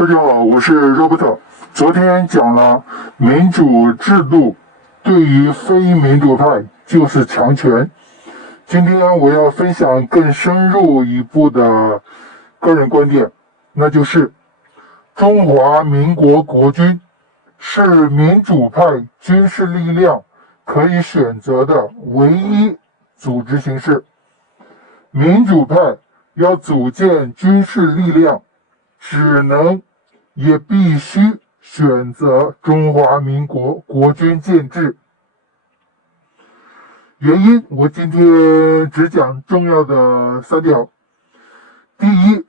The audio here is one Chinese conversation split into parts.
大家好，我是 Robert。昨天讲了民主制度对于非民主派就是强权。今天我要分享更深入一步的个人观点，那就是中华民国国军是民主派军事力量可以选择的唯一组织形式。民主派要组建军事力量，只能也必须选择中华民国国军建制。原因我今天只讲重要的3条。第一，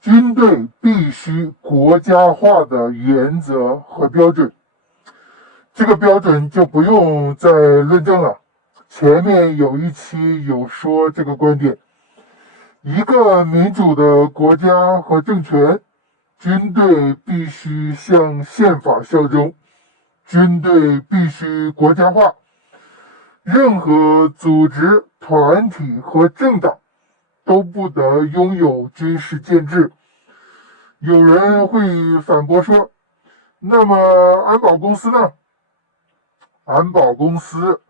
军队必须国家化的原则和标准。这个标准就不用再论证了，前面有一期有说这个观点。一个民主的国家和政权，军队必须向宪法效忠，军队必须国家化。任何组织、团体和政党都不得拥有军事建制。有人会反驳说，那么安保公司呢？安保公司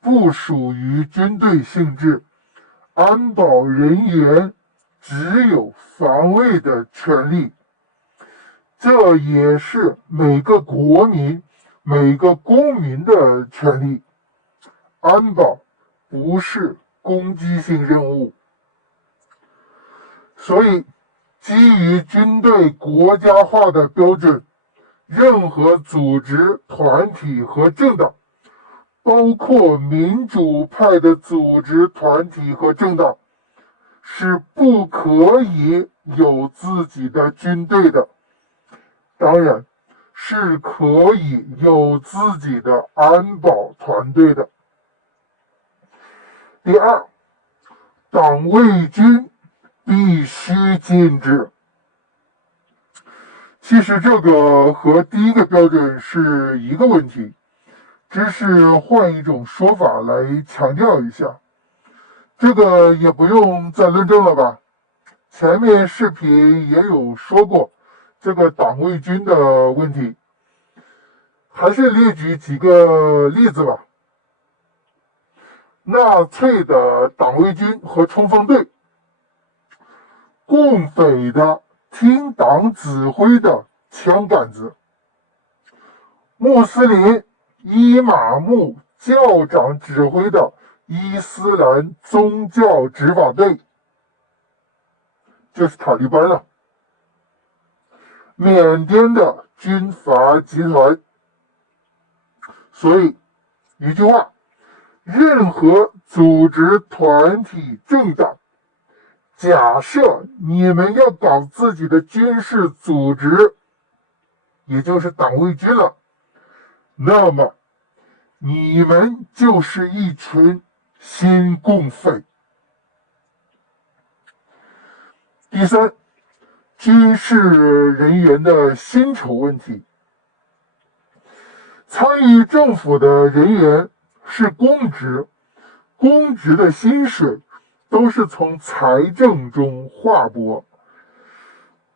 不属于军队性质，安保人员只有防卫的权利。这也是每个国民、每个公民的权利。安保不是攻击性任务。所以，基于军队国家化的标准，任何组织、团体和政党，包括民主派的组织、团体和政党，是不可以有自己的军队的。当然，是可以有自己的安保团队的。第二，党卫军必须禁止。其实这个和第一个标准是一个问题，只是换一种说法来强调一下。这个也不用再论证了吧？前面视频也有说过这个党卫军的问题，还是列举几个例子吧。纳粹的党卫军和冲锋队，共匪的听党指挥的枪杆子，穆斯林伊玛目教长指挥的伊斯兰宗教执法队，就是塔利班了。缅甸的军阀集团。所以一句话，任何组织、团体、政党，假设你们要搞自己的军事组织，也就是党卫军了，那么你们就是一群新共匪。第三，军事人员的薪酬问题。参与政府的人员是公职，公职的薪水都是从财政中划拨。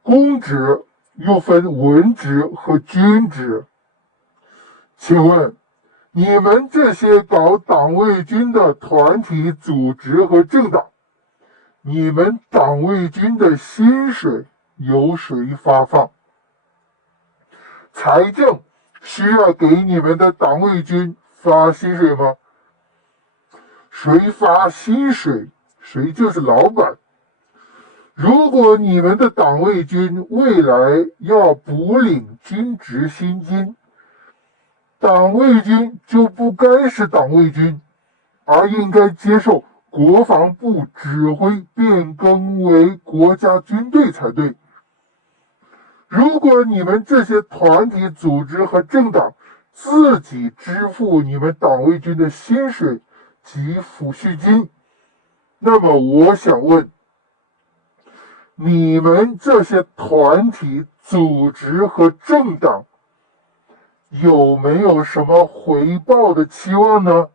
公职又分文职和军职。请问，你们这些搞党卫军的团体、组织和政党，你们党卫军的薪水由谁发放？财政需要给你们的党卫军发薪水吗？谁发薪水，谁就是老板。如果你们的党卫军未来要补领军职薪金，党卫军就不该是党卫军，而应该接受国防部指挥变更为国家军队才对。如果你们这些团体、组织和政党自己支付你们党卫军的薪水及抚恤金，那么我想问，你们这些团体、组织和政党有没有什么回报的期望呢？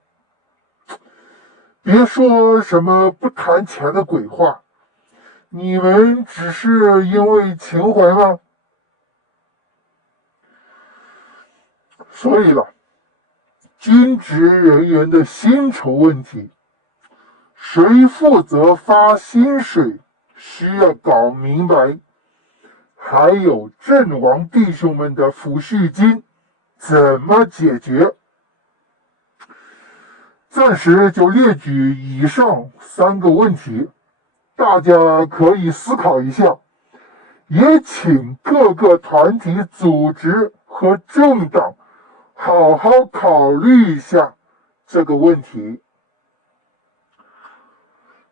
别说什么不谈钱的鬼话，你们只是因为情怀吗？所以了，军职人员的薪酬问题，谁负责发薪水，需要搞明白。还有阵亡弟兄们的抚恤金怎么解决？暂时就列举以上3个问题，大家可以思考一下，也请各个团体、组织和政党好好考虑一下这个问题。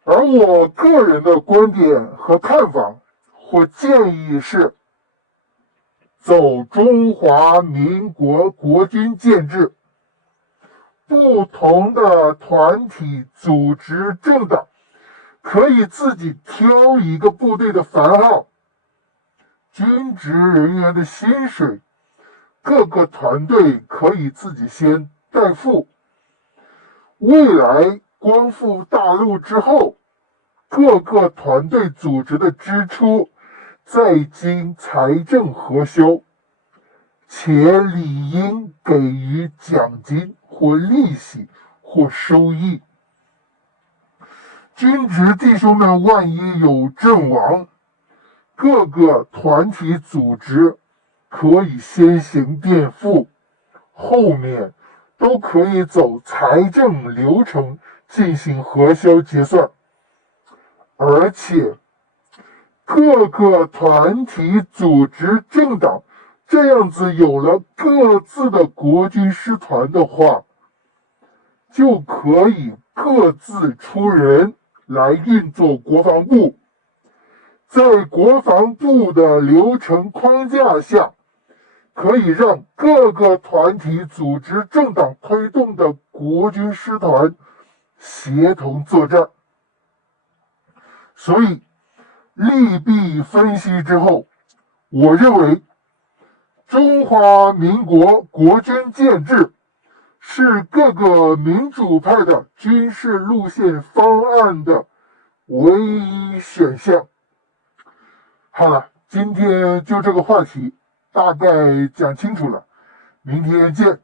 而我个人的观点和看法或建议是，走中华民国国军建制，不同的团体、组织、政党可以自己挑一个部队的番号，军职人员的薪水，各个团队可以自己先代付。未来光复大陆之后，各个团队组织的支出再经财政核销，且理应给予奖金或利息或收益。军职弟兄们万一有阵亡，各个团体组织可以先行垫付，后面都可以走财政流程进行核销结算。而且各个团体、组织、政党这样子有了各自的国军师团的话，就可以各自出人来运作国防部。在国防部的流程框架下，可以让各个团体、组织、政党推动的国军师团协同作战。所以利弊分析之后，我认为中华民国国军建制是各个民主派的军事路线方案的唯一选项。好了，今天就这个话题大概讲清楚了，明天见。